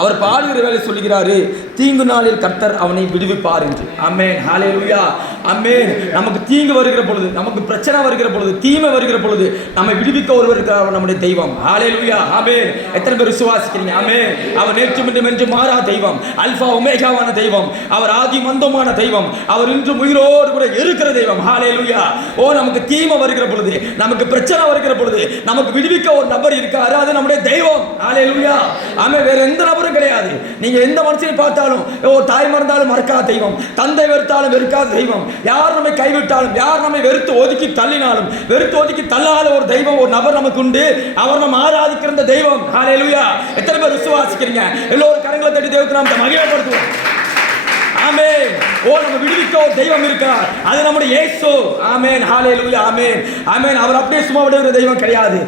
அவர் பாடுகிற வேலை சொல்லுகிறாரு, தீங்கு நாளில் கர்த்தர் அவனை விடுவிப்பார் என்று. ஆமென், ஹல்லேலூயா, ஆமென். நமக்கு தீங்கு வருகிற பொழுது, நமக்கு பிரச்சனை வருகிற பொழுது, தீமை வருகிற பொழுது நம்மை விடுவிக்க ஒருவர் இருக்கிறார், நம்முடைய தெய்வம். ஹல்லேலூயா, ஆமென். எத்தனை பேர் விசுவாசிக்கிறீங்க? ஆமென். அவர் நேற்றும் இன்றும் என்று மாறா தெய்வம், அல்பா ஒமேகாவான தெய்வம், அவர் ஆதி மந்தமான தெய்வம், அவர் இன்றும் உயிரோடு கூட இருக்கிற தெய்வம். ஹல்லேலூயா. ஓ, நமக்கு தீமை வருகிற பொழுது, நமக்கு பிரச்சனை வருகிற பொழுது நமக்கு விடுவிக்க ஒரு நபர் இருக்காரு, அது நம்முடைய தெய்வம். ஹல்லேலூயா, ஆமென். எந்த நபரும் கிடையாது. நீங்க எந்த மனுஷனை பார்த்தாலும், தாய் மறந்தாலும் மறக்காத தெய்வம், தந்தை வெறுத்தாலும் வெறுக்காத தெய்வம், யார் நம்மை கைவிட்டாலும், யார் நம்மை வெறுத்து ஒதுக்கி தள்ளினாலும், வெறுத்து ஒதுக்கி தள்ளாத ஒரு தெய்வம், ஒரு நபர் நமக்கு உண்டு. அவர் நம்ம ஆராதிக்கிற தெய்வம். ஹல்லேலூயா. எத்தனை பேர் விசுவாசிக்கிறீங்க? எல்லோரும் கரங்களை தட்டி தெய்வத்தை நாம் மகிமைப்படுத்துவோம். ஆமென். ஓ, நம்ம விடுவிக்க ஒரு தெய்வம் இருக்கார், அது நம்முடைய இயேசு. ஆமென், ஹல்லேலூயா, ஆமென், ஆமென். அவர் அப்படியே சும்மா விடுகிற தெய்வம் கிடையாது.